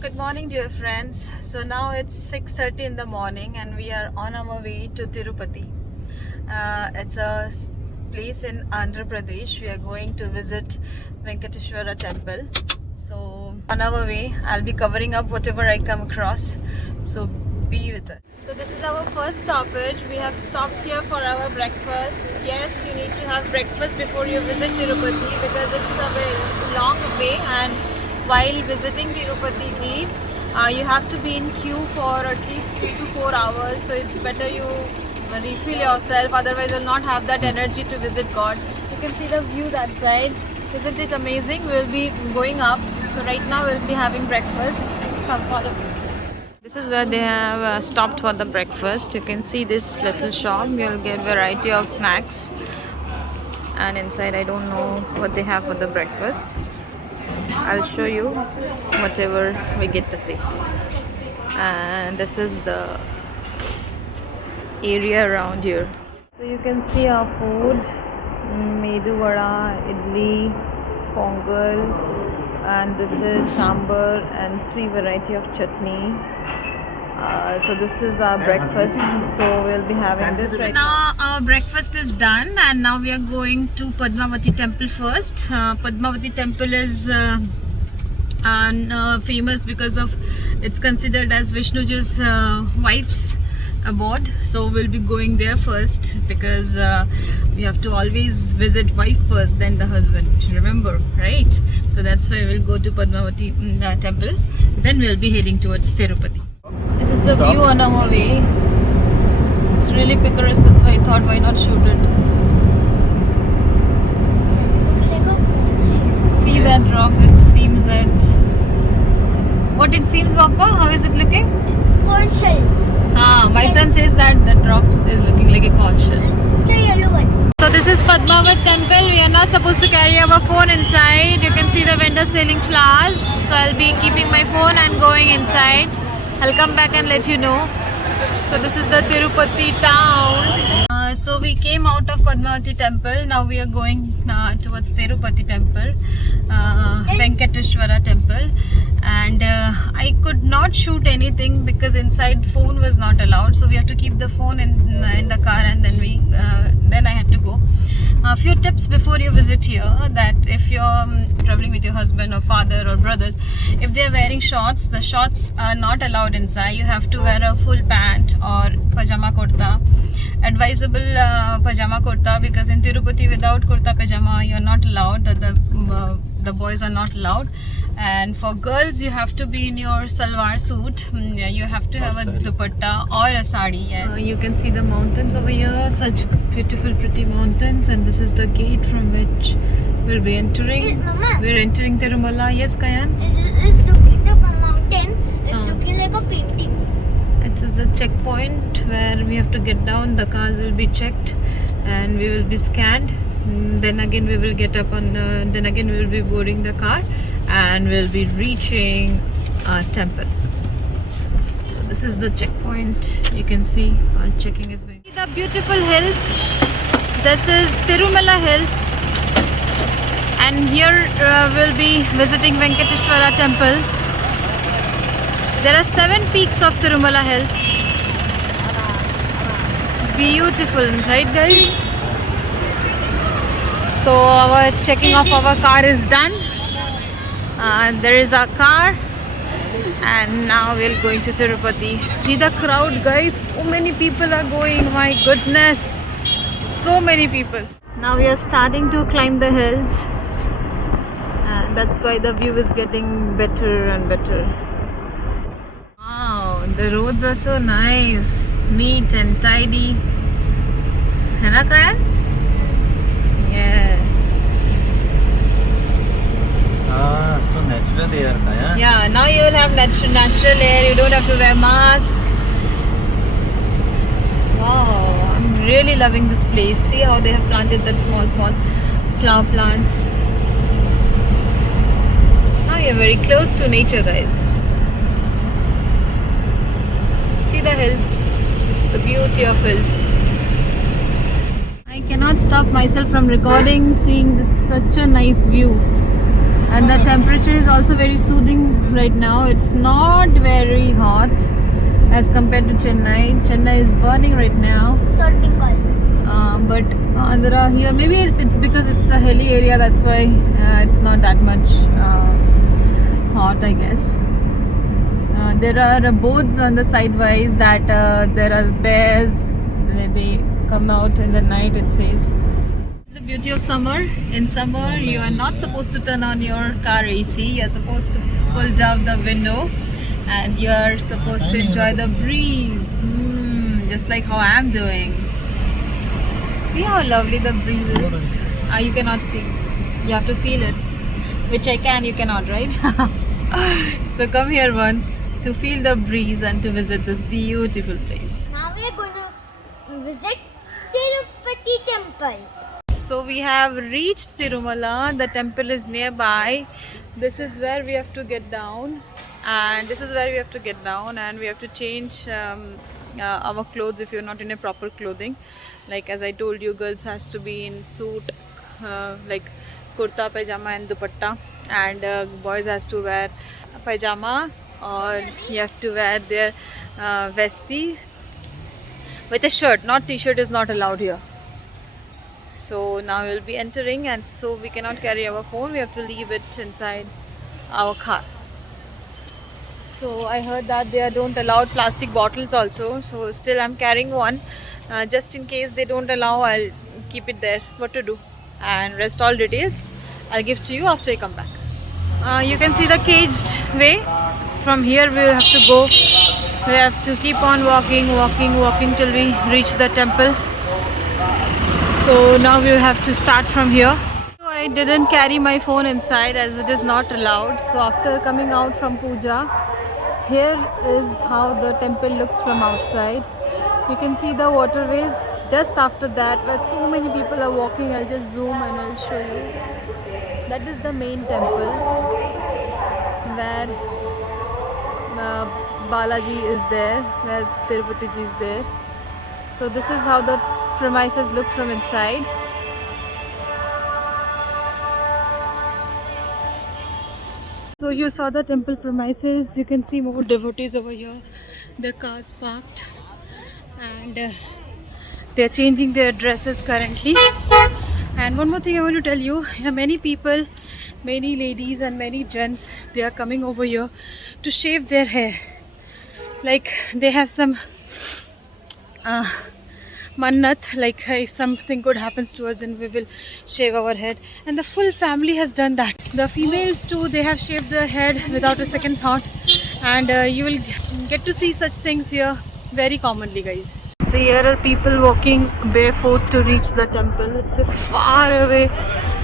Good morning, dear friends. So now it's 6:30 in the morning, and we are on our way to Tirupati. It's a place in Andhra Pradesh. We are going to visit Venkateshwara temple. So on our way, I'll be covering up whatever I come across. So be with us. So this is our first stoppage. We have stopped here for our breakfast. Yes, you need to have breakfast before you visit Tirupati because it's a long way, and while visiting Tirupati ji, you have to be in queue for at least 3 to 4 hours. So it's better you refill yourself, otherwise you'll not have that energy to visit God. You can see the view that side. Isn't it amazing? We'll be going up. So right now we'll be having breakfast. Come follow me. This is where they have stopped for the breakfast. You can see this little shop. You'll get variety of snacks. And inside I don't know what they have for the breakfast. I'll show you whatever we get to see. And this is the area around here. So you can see our food: medu vada, idli, pongal, and this is sambar and 3 variety of chutney. So this is our breakfast. So we'll be having this right now. Our breakfast is done, and now we are going to Padmavati temple first. Padmavati temple is famous because of it's considered as Vishnuji's wife's abode. So we'll be going there first because we have to always visit wife first, then the husband. Remember, right? So that's why we'll go to Padmavati temple. Then we'll be heading towards Tirupati. This is the view on our way. It's really picturesque, that's why I thought why not shoot it. See that rock? It seems that... What it seems, Papa? How is it looking? Corn shell. My son says that that rock is looking like a corn shell. The yellow one. So this is Padmavat temple. We are not supposed to carry our phone inside. You can see the vendors selling flowers. So I'll be keeping my phone and going inside. I'll come back and let you know. So this is the Tirupati town. So we came out of Padmavati temple. Now we are going towards Tirupati temple, Venkateshwara temple. And I could not shoot anything because inside phone was not allowed. So we have to keep the phone in the car, and then I had to go. A few tips before you visit here: that if you're traveling with your husband or father or brother, if they're wearing shorts, the shorts are not allowed inside. You have to wear a full pant or pajama kurta. Advisable pajama kurta, because in Tirupati without kurta pajama you're not allowed. The boys are not allowed. And for girls, you have to be in your salwar suit. You have to have a dupatta or a sari. Yes. You can see the mountains over here. Such beautiful, pretty mountains. And this is the gate from which we'll be entering. Mama, We're entering Tirumala. Yes, Kayan? it's looking the mountain. It's looking like a painting. It is the checkpoint where we have to get down. The cars will be checked and we will be scanned. Then again we will get up on. Then again we will be boarding the car and we'll be reaching our temple. So this is the checkpoint. You can see all checking is going. See the beautiful hills. This is Tirumala Hills, and here we'll be visiting Venkateshwara temple. There are 7 peaks of Tirumala Hills. Beautiful, right guys? So our checking of our car is done. There is our car, and now we're going to Tirupati. See the crowd, guys. So many people are going. My goodness, so many people. Now we are starting to climb the hills, and that's why the view is getting better and better. Wow, the roads are so nice, neat and tidy. है ना Kayan? Yeah. So natural air, Kaya. Yeah, now you will have natural air. You don't have to wear mask. Wow, I'm really loving this place. See how they have planted that small flower plants. Now you're very close to nature, guys. See the hills, the beauty of hills. I cannot stop myself from recording, seeing this such a nice view. And the temperature is also very soothing right now. It's not very hot as compared to Chennai. Chennai is burning right now. So tickle. But Andhra here, maybe it's because it's a hilly area, that's why it's not that much hot, I guess. There are boards on the sidewise that there are bears. They come out in the night, it says. It's the beauty of summer. In summer, you are not supposed to turn on your car AC. You are supposed to pull down the window and you are supposed to enjoy the breeze. Just like how I am doing. See how lovely the breeze is? You cannot see. You have to feel it. Which I can, you cannot, right? So come here once to feel the breeze and to visit this beautiful place. Now we are going to visit Tirupati temple. So we have reached Tirumala. The temple is nearby. This is where we have to get down. And this is where we have to get down, and we have to change our clothes if you're not in a proper clothing. Like as I told you, girls has to be in suit, like kurta, pajama and dupatta, and boys has to wear pajama, or you have to wear their vesti with a shirt. Not t-shirt is not allowed here. So now we'll be entering, and so we cannot carry our phone. We have to leave it inside our car. So I heard that they don't allow plastic bottles also. So still I'm carrying one. Just in case they don't allow, I'll keep it there. What to do? And rest all details I'll give to you after I come back. You can see the caged way. From here we have to go. We have to keep on walking till we reach the temple. So now we have to start from here. So I didn't carry my phone inside as it is not allowed. So after coming out from puja, here is how the temple looks from outside. You can see the waterways just after that where so many people are walking. I'll just zoom and I'll show you. That is the main temple where Balaji is there, where Tirupati ji is there. So this is how the premises look from inside. So you saw the temple premises. You can see more devotees over here. The cars parked, and they are changing their dresses currently. And one more thing I want to tell you, many people, many ladies and many gents, they are coming over here to shave their hair. Like they have some mannat, like if something good happens to us, then we will shave our head. And the full family has done that. The females too, they have shaved their head without a second thought. And you will get to see such things here very commonly, guys. So here are people walking barefoot to reach the temple. It's a far away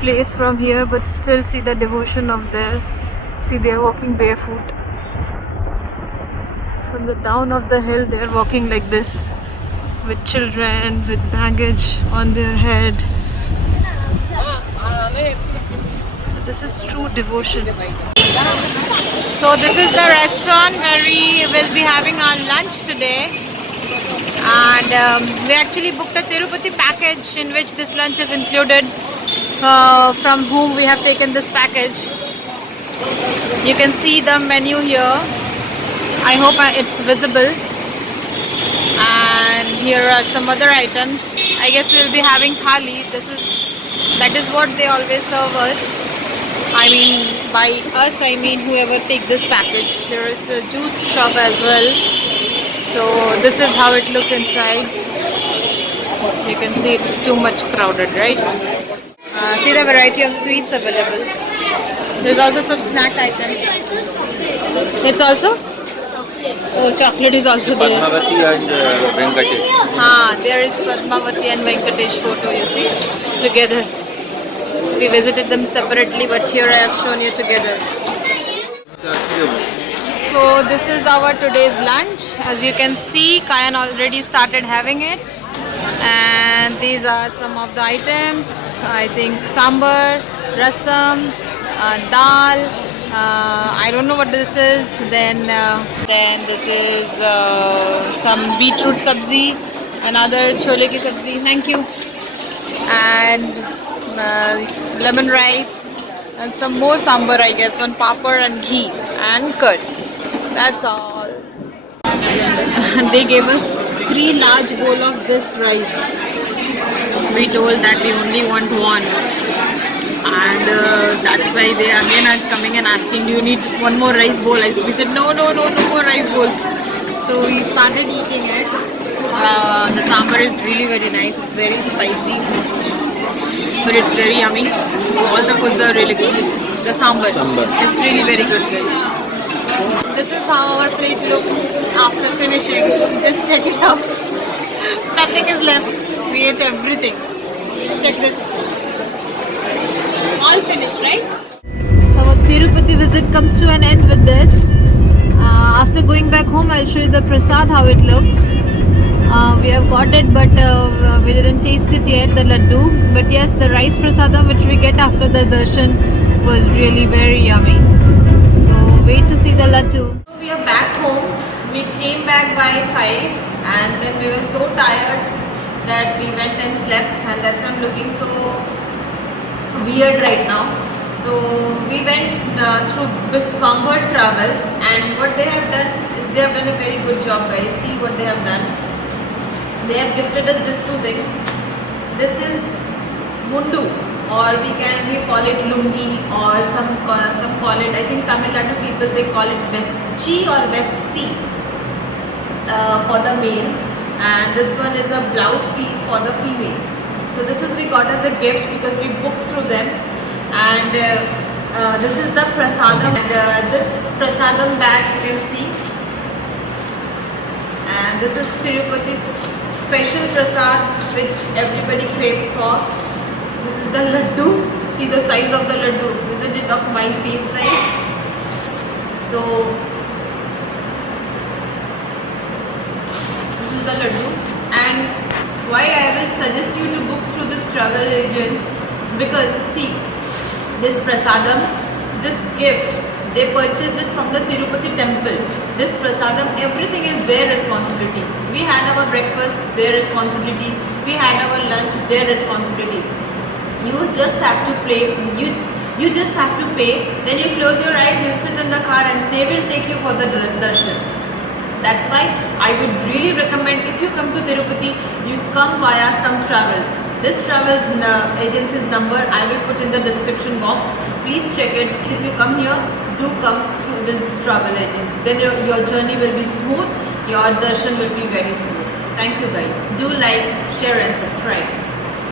place from here, but still see the devotion of there. See, they are walking barefoot. From the down of the hill, they are walking like this, with children, with baggage on their head. This is true devotion. So this is the restaurant where we will be having our lunch today. And we actually booked a Tirupati package in which this lunch is included, from whom we have taken this package. You can see the menu here. I hope it's visible. And here are some other items. I guess we will be having thali. That is what they always serve us. I mean, by us, I mean whoever take this package. There is a juice shop as well. So this is how it looks inside. You can see it's too much crowded, right? See the variety of sweets available. There's also some snack items. It's also? Oh, chocolate is also there. Padmavati and Venkatesh. There is Padmavati and Venkatesh photo, you see, together. We visited them separately, but here I have shown you together. So this is our today's lunch. As you can see, Kayan already started having it. And these are some of the items. I think sambar, rasam, dal. I don't know what this is. Then this is some beetroot sabzi, another chole ki sabzi. Thank you. And lemon rice, And some more sambar, I guess. One papad and ghee and curd. That's all. They gave us 3 large bowl of this rice. We told that we only want one. And that's why they again are coming and asking, do you need one more rice bowl? We said no more rice bowls. So we started eating it. The sambar is really very nice. It's very spicy, but it's very yummy. So all the foods are really good. The sambar. It's really very good. This is how our plate looks after finishing. Just check it out. Nothing is left. We ate everything. Check this. All finished, right? So our Tirupati visit comes to an end with this. After going back home, I'll show you the prasad, how it looks. We have got it, but we didn't taste it yet, the laddu. But yes, the rice prasadam which we get after the darshan was really very yummy. So wait to see the laddu. So we are back home. We came back by 5 and then we were so tired that we went and slept, and that's why I'm looking so weird right now. So we went through Biswambur Travels, and what they have done is they have done a very good job, guys. See what they have done. They have gifted us these 2 things. This is mundu, or we call it lungi, or some call it, I think Tamil Nadu people, they call it vesti or vesti for the males, and this one is a blouse piece for the females. So this is we got as a gift because we booked through them, and this is the prasadam. And this prasadam bag you can see, and this is Tirupati's special prasad which everybody craves for. This is the laddu. See the size of the laddu, isn't it, of my face size? So this is the laddu. And why I will suggest you to book through this travel agents, because see, this prasadam, this gift, they purchased it from the Tirupati temple. This prasadam, everything is their responsibility. We had our breakfast, their responsibility. We had our lunch, their responsibility. You just have to pay. You just have to pay. Then you close your eyes, you sit in the car, and they will take you for the darshan. That's why I would really recommend, if you come to Tirupati, you come via some travels. This travels agency's number I will put in the description box. Please check it. If you come here, do come through this travel agent. Then your journey will be smooth. Your darshan will be very smooth. Thank you guys. Do like, share and subscribe.